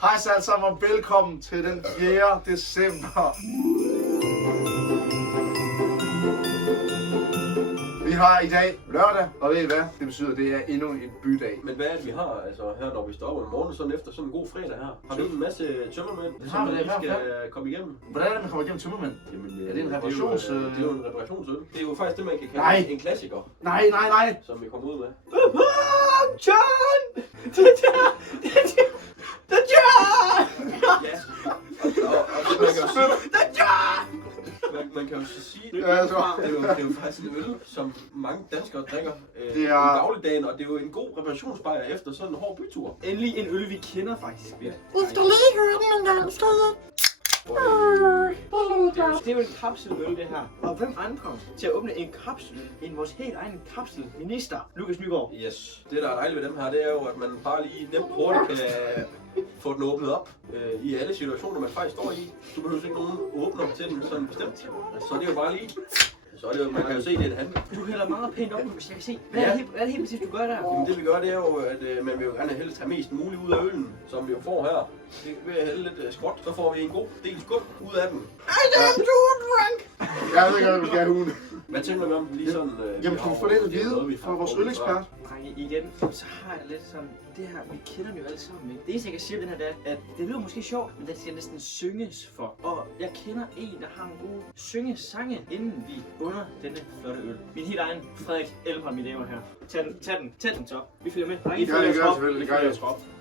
Hej så alle sammen og velkommen til den 4. december. Vi har i dag lørdag, og ved I hvad? Det betyder, at det er endnu en bydag. Men hvad er det, vi har altså her, når vi står op om morgenen, sådan efter sådan en god fredag her? Har vi en masse tømmermænd, som vi skal komme igennem? Hvordan er det, man kommer igennem tømmermænd? Jamen, er det en reparations... Det er jo en reparationsøl. Det er jo faktisk det, man kan kalde Nej. en klassiker. Nej. Som vi kommer ud med. John! Det er John! Ja. Og man kan jo så sige, det er jo faktisk en øl, som mange danskere drikker i dagligdagen, og det er jo en god reparationsbajer efter sådan en hård bytur. Endelig en øl, vi kender faktisk. Jeg skal lige høre den en gang, skal jeg? Det er jo en kapseløl, det her. Og hvem andre til at åbne en kapsel end vores helt egen kapselminister, Lukas Nygaard? Yes. Det, der er dejligt ved dem her, det er jo, at man bare lige nemt hurtigt kan få den åbnet op i alle situationer, man faktisk står i. Du behøver ikke nogen åbner til den sådan bestemt. Så det er jo bare lige... Så er det jo, man kan jo se, det er en handel. Du hælder meget pænt op, hvis jeg kan se. Hvad er det helt præcis, du gør der? Jamen, det vi gør, det er jo, at man vil jo gerne helst have mest muligt ud af øllen, som vi jo får her. Det ved at hælde lidt skråt, så får vi en god del skub ud af den. Jeg ved ikke, hvad du skal have. Hvad tænker du om den lige sådan? Jamen, kan vi få lidt at vide fra vores ølekspert? Drenge, igen, så har jeg lidt sådan, det her, vi kender den jo alle sammen, ikke? Det eneste, jeg kan sige om den her, det er, at det lyder måske sjovt, men det skal næsten synges for. Og jeg kender en, der har en god syngesange, inden vi under denne flotte øl. Min helt egen Frederik Elmholm i her. Tag den så. Vi følger med. Det gør jeg selvfølgelig, det gør jeg.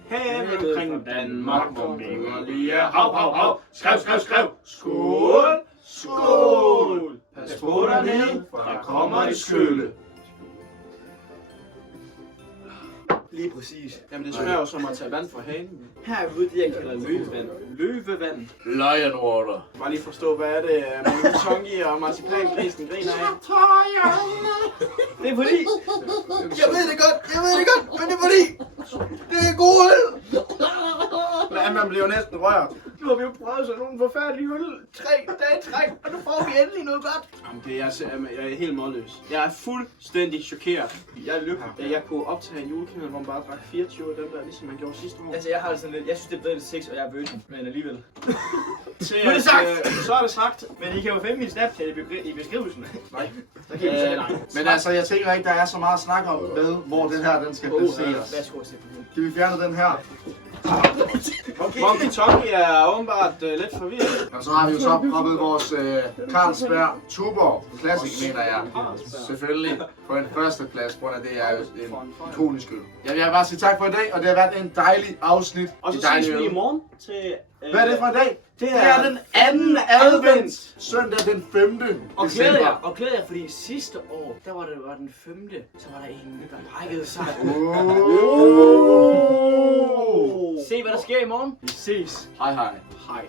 Her omkring Danmark, hvor vi lige er hav. Skrev. Skål! Skål! Pas på dernede, for der kommer et skylle. Lige præcis. Jamen det smager jo som at tage vand fra hanen. Her er vi ude, det jeg kalder løvevand. Løvevand. Lion water. Bare lige forstå, hvad er det, Tongi og marcipangrisen griner af? Det er fordi... Jeg ved det godt, men det er fordi, det er god øl! Men man bliver jo næsten rørt. Nu har vi jo prøvet sådan nogle forfærdelige øl 3 dage i træk, og nu får vi endelig noget godt. Jamen det er, jeg er helt målløs. Jeg er fuldstændig chokeret. Jeg er lykkelig, at jeg kunne optage en julekalender, hvor man bare drak 24 af dem der, ligesom man gjorde sidste år. Altså jeg har det sådan lidt, jeg synes det er bedre end 6, og jeg er bøden, men alligevel. Så er det sagt. Men I kan jo finde min Snapchat i beskrivelsen. Nej. Der kan I sige nej. Men altså, jeg tænker ikke, der er så meget at snakke om med, hvor den her den skal placeres. Værsgo at se på den. Kan vi fjerne den her? Okay. Monkey Tongi er åbenbart lidt forvirret. Og så har vi jo så proppet vores Carlsberg Tuborg Classic, mener jeg. Selvfølgelig på en første plads, på grund af det er jo en ikonisk øl. Jeg vil bare sige tak for i dag, og det har været en dejlig afsnit. Og så ses vi i morgen til... Hvad er det for i dag? Det er den anden advent! Søndag den 5. Og december. glæder jer, fordi sidste år, der var det den 5. Så var der en, der brækkede sig. Se hvad der sker i morgen. Vi ses. Hej. Hej.